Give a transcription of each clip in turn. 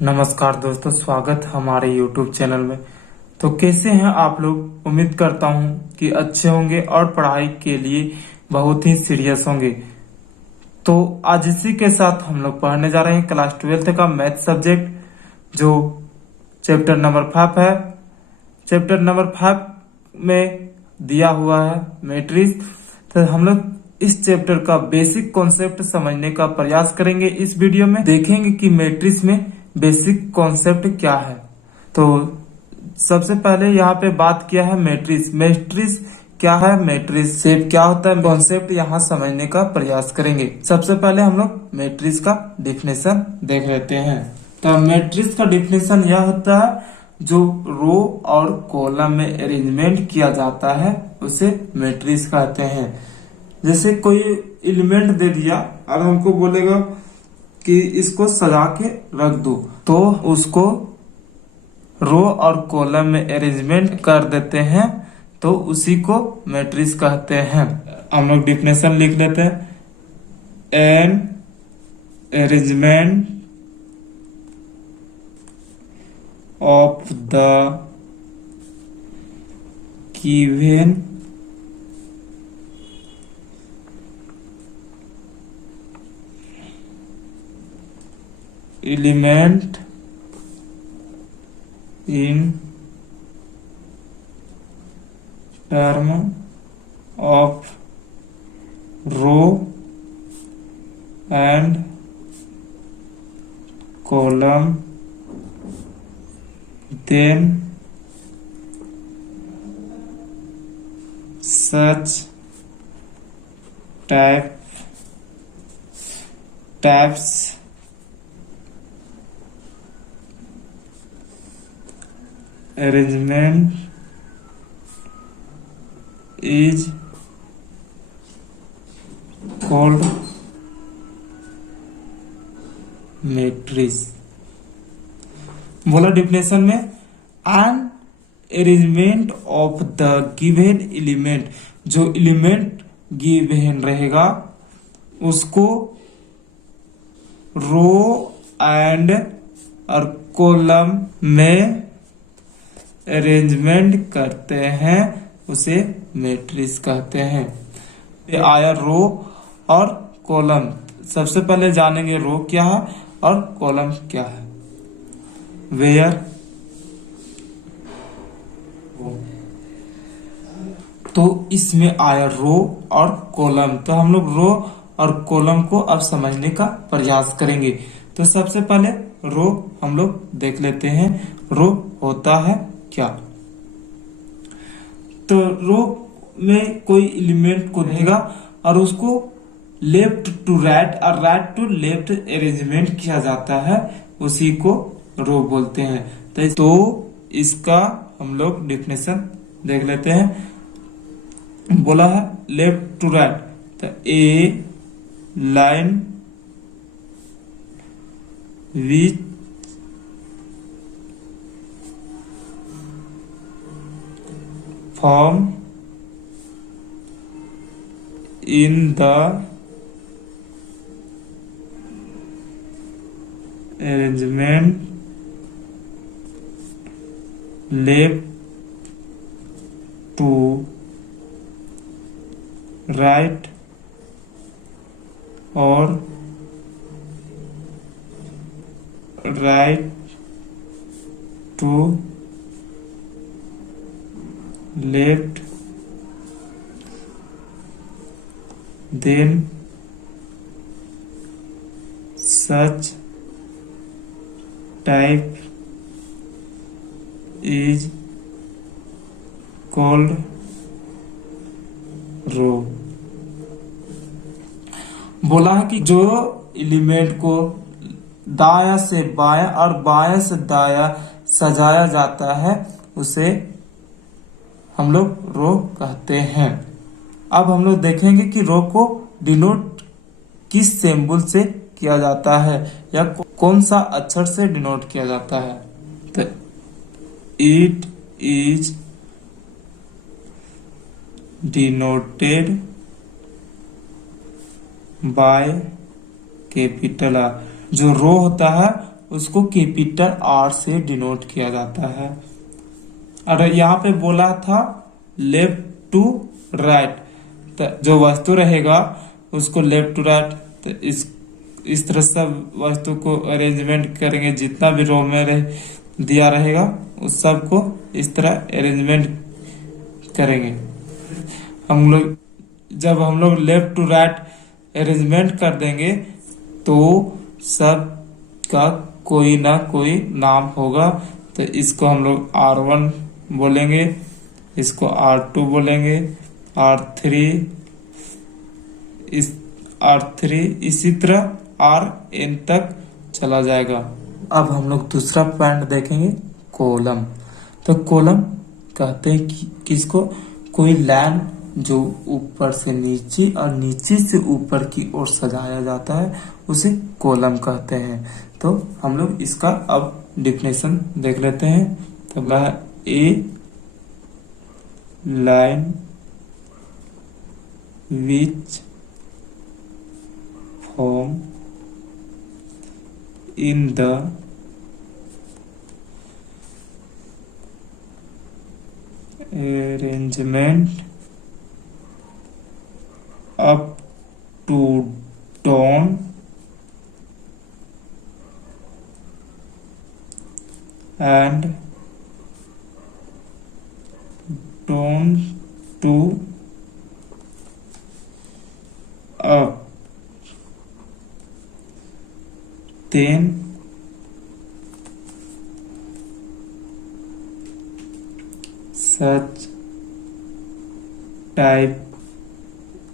नमस्कार दोस्तों, स्वागत हमारे YouTube चैनल में। तो कैसे हैं आप लोग? उम्मीद करता हूं कि अच्छे होंगे और पढ़ाई के लिए बहुत ही सीरियस होंगे। तो आज इसी के साथ हम लोग पढ़ने जा रहे हैं क्लास 12 का मैथ सब्जेक्ट, जो चैप्टर नंबर 5 है। चैप्टर नंबर 5 में दिया हुआ है मैट्रिक्स। तो हम लोग इस चैप्टर का बेसिक कॉन्सेप्ट समझने का प्रयास करेंगे। इस वीडियो में देखेंगे कि मैट्रिक्स में बेसिक कॉन्सेप्ट क्या है। तो सबसे पहले यहाँ पे बात किया है मैट्रिक्स। मैट्रिक्स क्या है, मैट्रिक्स शेप क्या होता है, कॉन्सेप्ट यहाँ समझने का प्रयास करेंगे। सबसे पहले हम लोग मैट्रिक्स का डिफिनेशन देख लेते हैं। तो मैट्रिक्स का डिफिनेशन यह होता है, जो रो और कॉलम में अरेंजमेंट किया जाता है उसे मैट्रिक्स कहते हैं। जैसे कोई एलिमेंट दे दिया और हमको बोलेगा कि इसको सजा के रख दो, तो उसको रो और कॉलम में अरेंजमेंट कर देते हैं, तो उसी को मैट्रिक्स कहते हैं। हम लोग डिफिनेशन लिख लेते हैं। An arrangement of the given element in term of row and column, then such types arrangement is called matrix. बोला डिफिनेशन में, an arrangement of the given element, जो एलिमेंट गिवन रहेगा उसको रो एंड और column में arrangement करते हैं, उसे मैट्रिक्स कहते हैं। ये आया रो और कॉलम। सबसे पहले जानेंगे रो क्या है और कॉलम क्या है। वेयर, तो इसमें आया रो और कॉलम। तो हम लोग रो और कॉलम को अब समझने का प्रयास करेंगे। तो सबसे पहले रो हम लोग देख लेते हैं। रो होता है क्या? तो रो में कोई एलिमेंट को देगा और उसको लेफ्ट टू राइट और राइट टू लेफ्ट अरेंजमेंट किया जाता है, उसी को रो बोलते हैं। तो इसका हम लोग डिफिनेशन देख लेते हैं। बोला है लेफ्ट टू राइट, तो a line which form in the arrangement left to right or right to left, then such type is called row। बोला है कि जो एलिमेंट को दाया से बाया और बाया से दाया सजाया जाता है उसे हम लोग रो कहते हैं। अब हम लोग देखेंगे कि रो को डिनोट किस सिंबल से किया जाता है या कौन सा अक्षर से डिनोट किया जाता है। तो it is denoted by capital R. जो रो होता है उसको कैपिटल आर से डिनोट किया जाता है। और यहाँ पे बोला था लेफ्ट टू राइट, तो जो वस्तु रहेगा उसको लेफ्ट टू राइट, तो इस तरह सब वस्तु को अरेंजमेंट करेंगे। जितना भी रो में दिया रहेगा उस सब को इस तरह अरेंजमेंट करेंगे हम लोग। जब हम लोग लेफ्ट टू राइट अरेंजमेंट कर देंगे तो सब का कोई ना कोई नाम होगा। तो इसको हम लोग R1 बोलेंगे, इसको R2 बोलेंगे, R3, इसी तरह Rn तक चला जाएगा। अब हम लोग दूसरा पॉइंट देखेंगे, कॉलम। तो कॉलम कहते हैं कि किसको, कोई लाइन जो ऊपर से नीचे और नीचे से ऊपर की ओर सजाया जाता है उसे कॉलम कहते हैं। तो हम लोग इसका अब डिफिनेशन देख लेते हैं। तो a line which form in the arrangement up to down and down to up, then such type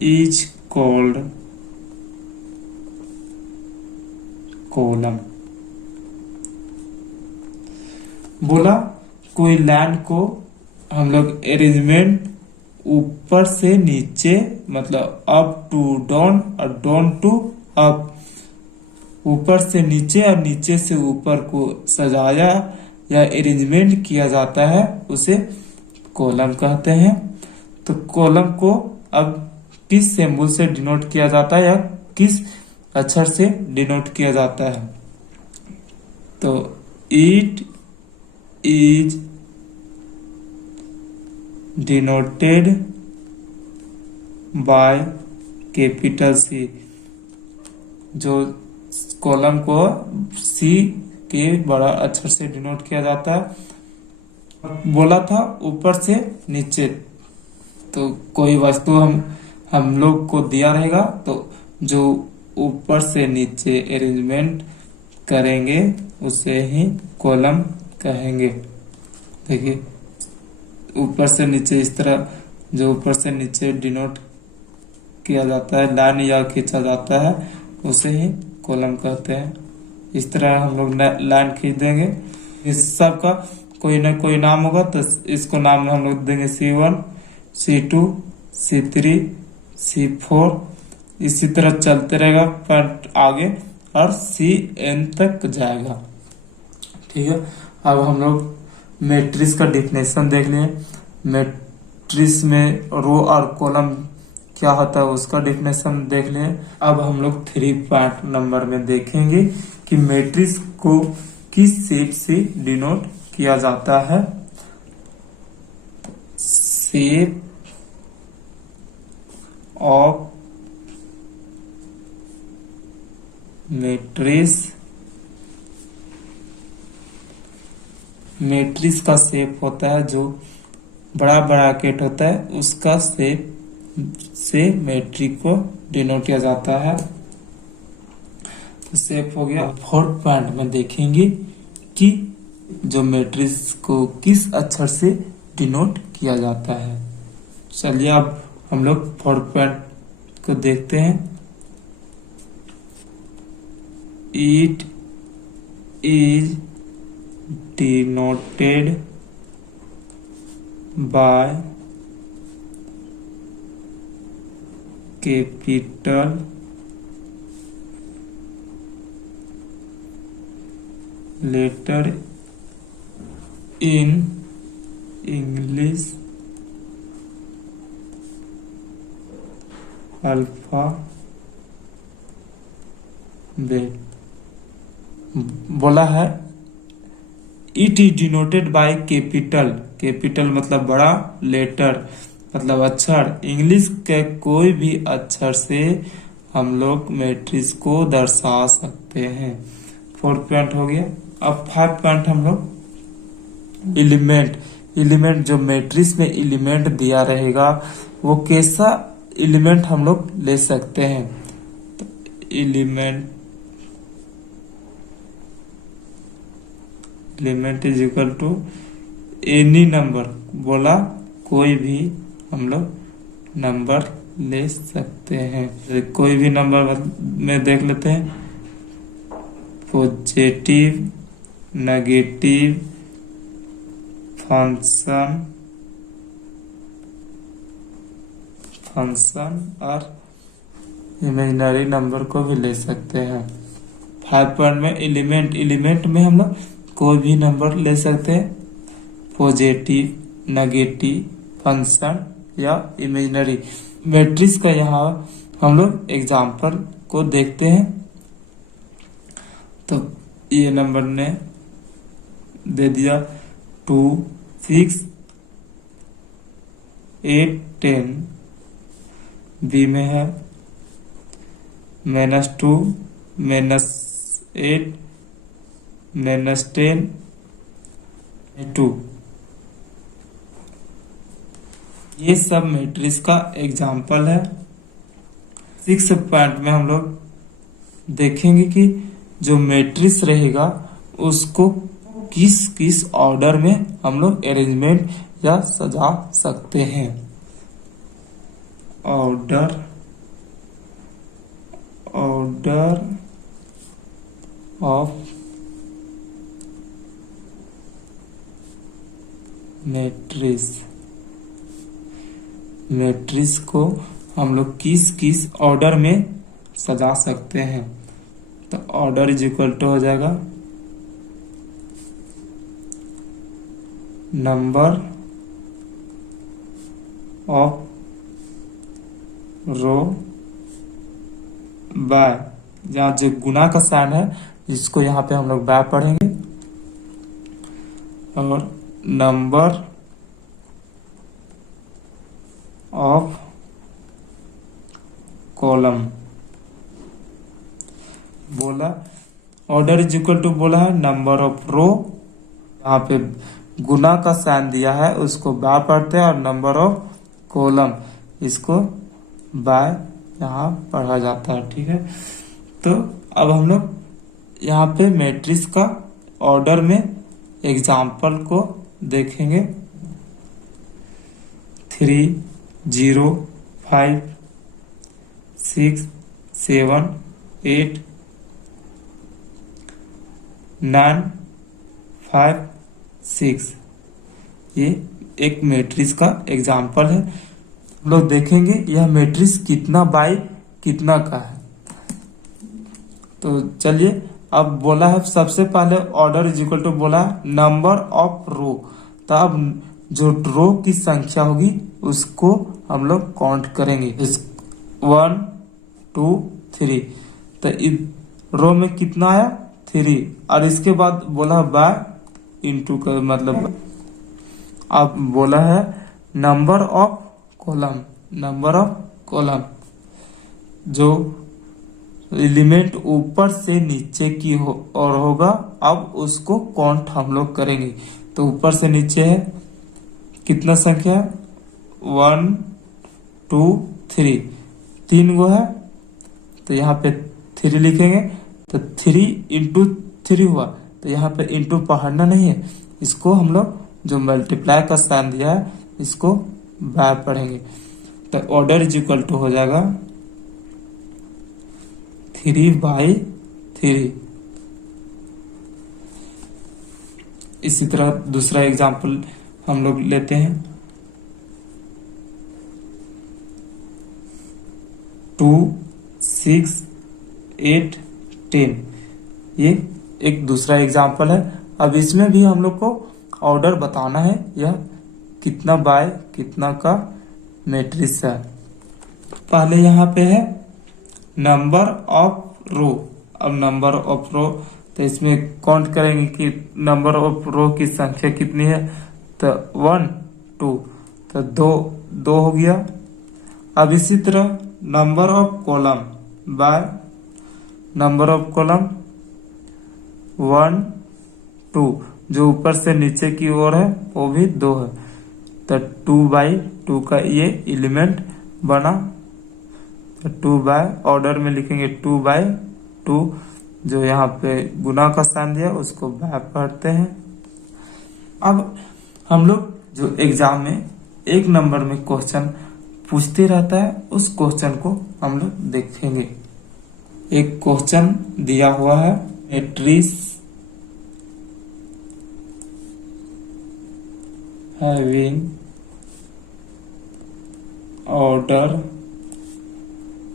is called column। बोला कोई लाइन को हम लोग अरेंजमेंट ऊपर से नीचे, मतलब अप टू डाउन और डाउन टू अप, ऊपर से नीचे और नीचे से ऊपर को सजाया या अरेंजमेंट किया जाता है उसे कॉलम कहते हैं। तो कॉलम को अब किस सिंबल से डिनोट किया जाता है या किस अक्षर से डिनोट किया जाता है, तो it is denoted by capital C. जो कॉलम को सी के बड़ा अक्षर से डिनोट किया जाता है। बोला था ऊपर से नीचे, तो कोई वस्तु हम लोग को दिया रहेगा तो जो ऊपर से नीचे अरेंजमेंट करेंगे उसे ही कॉलम कहेंगे। देखिए ऊपर से नीचे इस तरह जो ऊपर से नीचे डिनोट किया जाता है, लाइन या खींचा जाता है, उसे ही कॉलम कहते हैं। इस तरह हम लोग लाइन खींच देंगे। इस सब का कोई ना कोई नाम होगा, तो इसको नाम हम लोग देंगे C1, C2, C3, C4, इसी तरह चलते रहेगा पॉइंट आगे और Cn तक जाएगा। ठीक है, अब हम लोग मैट्रिक्स का डिफिनेशन देख लिए। मैट्रिक्स में रो और कॉलम क्या होता है उसका डिफिनेशन देख लिए। अब हम लोग 3 पॉइंट नंबर में देखेंगे कि मैट्रिक्स को किस शेप से डिनोट किया जाता है। शेप ऑफ मैट्रिक्स, मैट्रिक्स का शेप होता है जो बड़ा ब्रैकेट होता है उसका शेप से मैट्रिक्स को डिनोट किया जाता है। तो शेप हो गया। 4th पॉइंट में देखेंगे कि जो मैट्रिक्स को किस अक्षर से डिनोट किया जाता है। चलिए अब हम लोग 4th पॉइंट को देखते हैं। It is denoted by capital letter in English alphabet. बोला है it is denoted by capital. Capital मतलब बड़ा, लेटर मतलब अक्षर। इंग्लिश के कोई भी अक्षर से हम लोग मैट्रिक्स को दर्शा सकते हैं। 4 पॉइंट हो गया। अब 5 पॉइंट हम लोग एलिमेंट। एलिमेंट जो मैट्रिक्स में एलिमेंट दिया रहेगा वो कैसा एलिमेंट हम लोग ले सकते हैं। तो element is equal to any number. बोला कोई भी हम लोग नंबर ले सकते हैं। कोई भी नंबर में देख लेते हैं, पॉजिटिव, नेगेटिव, फंक्शन और इमेजिनरी नंबर को भी ले सकते हैं। 5 पॉइंट में एलिमेंट में हम लोग कोई भी नंबर ले सकते हैं, पॉजिटिव, नेगेटिव, फंक्शन या इमेजिनरी। मैट्रिक्स का यहाँ हम लोग एग्जाम्पल को देखते हैं। तो ये नंबर ने दे दिया 2, 6, 8, 10। बी में है -2, -8, -10, 2। ये सब मैट्रिक्स का एग्जाम्पल है। 6 पॉइंट में हम लोग देखेंगे कि जो मैट्रिक्स रहेगा उसको किस किस ऑर्डर में हम लोग अरेंजमेंट या सजा सकते हैं। ऑर्डर ऑफ मैट्रिक्स को हम लोग किस किस ऑर्डर में सजा सकते हैं। तो ऑर्डर इज इक्वल टू हो जाएगा नंबर ऑफ रो बाय, जहाँ जो गुना का साइन है इसको यहाँ पे हम लोग बाय पढ़ेंगे, और नंबर ऑफ कॉलम। बोला ऑर्डर इज इक्वल टू बोला है नंबर ऑफ रो, यहाँ पे गुना का साइन दिया है उसको बाय पढ़ते हैं, और नंबर ऑफ कॉलम इसको बाय यहाँ पढ़ा जाता है। ठीक है, तो अब हम लोग यहाँ पे मैट्रिक्स का ऑर्डर में एग्जाम्पल को देखेंगे। 3, 0, 5, 6, 7, 8, 9, 5, 6। ये एक मैट्रिक्स का एग्जाम्पल है। हम लोग देखेंगे यह मैट्रिक्स कितना बाय कितना का है। तो चलिए, अब बोला है सबसे पहले ऑर्डर इज इक्वल टू बोला है नंबर ऑफ रो। तो अब जो रो की संख्या होगी उसको हम लोग काउंट करेंगे। 1, 2, 3। तो इस रो में कितना आया 3, और इसके बाद बोला बाय इंटू का मतलब अब बोला है नंबर ऑफ कॉलम। जो एलिमेंट ऊपर से नीचे की और होगा, अब उसको काउंट हम लोग करेंगे। तो ऊपर से नीचे है कितना संख्या, 1, 2, 3, 3 गो है। तो यहाँ पे 3 लिखेंगे। तो 3 इंटू 3 हुआ, तो यहाँ पे इंटू पढ़ना नहीं है, इसको हम लोग जो मल्टीप्लाई का साइन दिया है इसको बाय पढ़ेंगे। तो ऑर्डर इज इक्वल टू हो जाएगा 3/3। इसी तरह दूसरा एग्जांपल हम लोग लेते हैं। 2, 6, 8, 10। ये एक दूसरा एग्जांपल है। अब इसमें भी हम लोग को ऑर्डर बताना है, यह कितना बाय कितना का मैट्रिक्स है। पहले यहाँ पे है नंबर ऑफ रो। अब नंबर ऑफ रो तो इसमें काउंट करेंगे कि नंबर ऑफ रो की संख्या कितनी है। तो 1 2, तो दो हो गया। अब इसी तरह number of column by number of column 1 2, जो ऊपर से नीचे की ओर है वो भी 2 है। तो 2/2 का ये एलिमेंट बना। तो 2 बाय ऑर्डर में लिखेंगे 2/2, जो यहाँ पे गुना का साइन दिया उसको बाय पढ़ते हैं। अब हम लोग जो एग्जाम में एक नंबर में क्वेश्चन पूछते रहता है उस क्वेश्चन को हम लोग देखेंगे। एक क्वेश्चन दिया हुआ है, matrix having order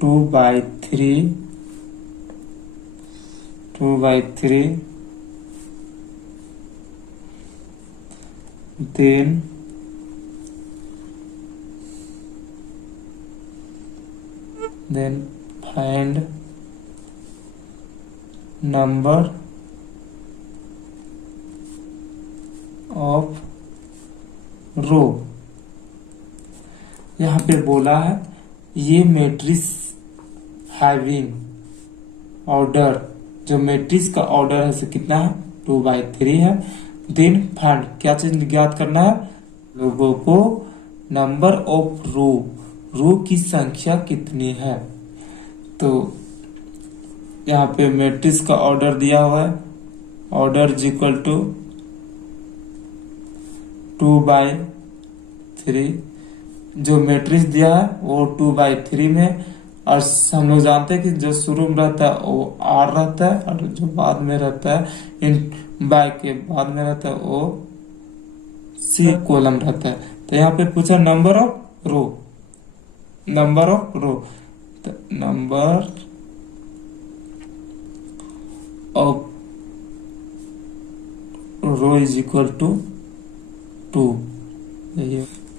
2/3 then find number of रो। यहाँ पे बोला है ये मैट्रिक्स हैविंग ऑर्डर, जो मैट्रिक्स का ऑर्डर है से कितना है 2/3 है। देन फाइंड, क्या चीज ज्ञात करना है, लोगों को नंबर ऑफ रो की संख्या कितनी है। तो यहाँ पे मैट्रिक्स का ऑर्डर दिया हुआ है, ऑर्डर इज इक्वल टू 2/3। जो मैट्रिक्स दिया है वो 2/3 में, और हम लोग जानते हैं कि जो शुरू में रहता है वो आर रहता है, और जो बाद में रहता है इन बाय के बाद में रहता है वो सी कॉलम रहता है। तो यहाँ पे पूछा number of row, number of row, तो number of row is equal to 2।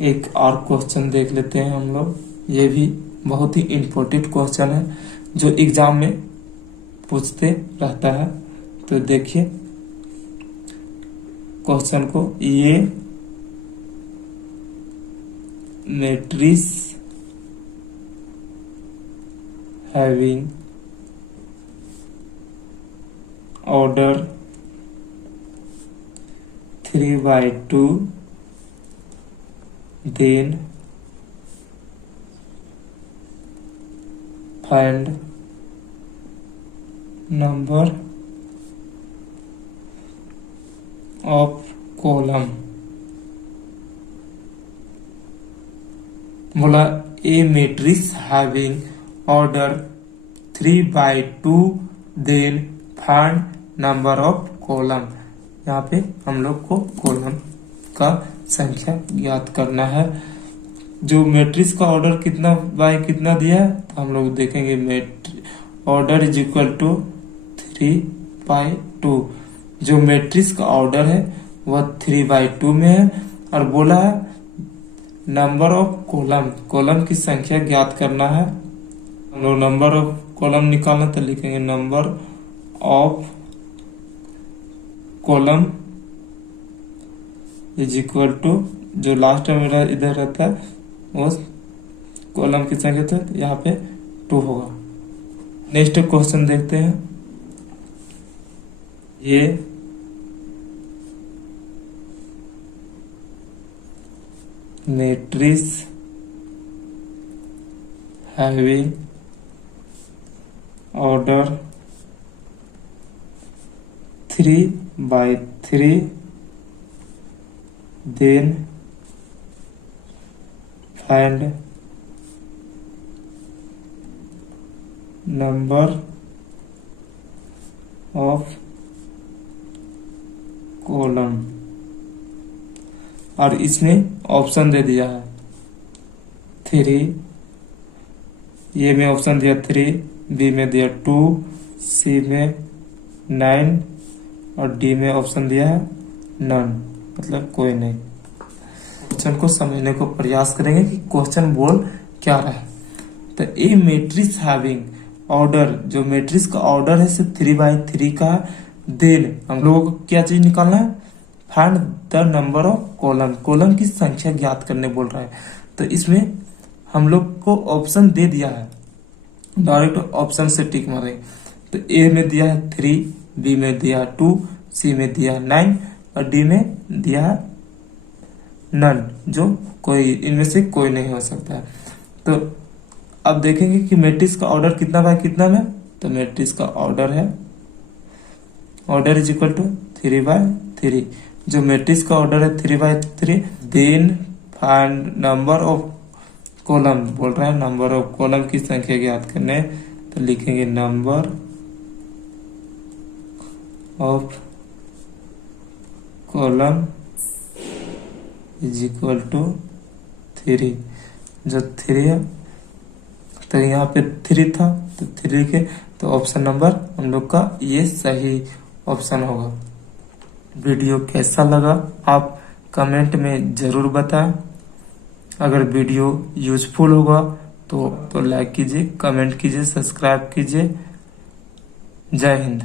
एक और क्वेश्चन देख लेते हैं हम लोग, ये भी बहुत ही इम्पोर्टेंट क्वेश्चन है जो एग्जाम में पूछते रहता है। तो देखिए क्वेश्चन को, ये matrix having order 3/2 then find number of column। बोला a matrix having order 3/2 then find number of column. यहाँ पे हम लोग को कॉलम का संख्या ज्ञात करना है। जो मैट्रिक्स का ऑर्डर कितना बाय कितना दिया है, तो हम लोग देखेंगे ऑर्डर इज इक्वल टू 3/2। जो मैट्रिक्स का ऑर्डर है वह 3/2 में है, और बोला है नंबर ऑफ कॉलम की संख्या ज्ञात करना है। हम लोग नंबर ऑफ कॉलम निकालना, तो लिखेंगे number of column is equal to, जो लास्ट में मेरा इधर रहता है वो कॉलम की संख्या, तो यहाँ पे 2 होगा। नेक्स्ट क्वेश्चन देखते हैं, ये matrix having order 3/3 then find number of column। और इसमें ऑप्शन दे दिया है 3, ए में ऑप्शन दिया 3, बी में दिया 2, सी में 9 और डी में ऑप्शन दिया है नन, मतलब कोई नहीं। क्वेश्चन को समझने को प्रयास करेंगे कि क्वेश्चन बोल क्या रहा है। तो ए मैट्रिक्स हैविंग ऑर्डर, जो मैट्रिक्स का ऑर्डर है सिर्फ 3/3 का है, देन हम लोगों को क्या चीज निकालना है, find the number of column, column की संख्या ज्ञात करने बोल रहा है। तो इसमें हम लोग को ऑप्शन दे दिया है, डायरेक्ट ऑप्शन से टिक मारे। तो ए में दिया है 3, बी में दिया है 2, सी में दिया है 9 और डी में दिया है नन, जो कोई इनमें से कोई नहीं हो सकता है। तो अब देखेंगे कि मैट्रिक्स का ऑर्डर कितना बाय कितना में। तो मैट्रिक्स का ऑर्डर है, ऑर्डर इज इक्वल टू 3/3। जो मैट्रिक्स का ऑर्डर है 3/3, then find number of column बोल रहा है, नंबर ऑफ कॉलम की संख्या ज्ञात करने। तो लिखेंगे number of column is equal to 3। जो 3 है तो यहाँ पे 3 था तो 3 लिखे, तो ऑप्शन नंबर हम लोग का ये सही ऑप्शन होगा। वीडियो कैसा लगा आप कमेंट में जरूर बताएं। अगर वीडियो यूजफुल होगा तो लाइक कीजिए, कमेंट कीजिए, सब्सक्राइब कीजिए। जय हिंद।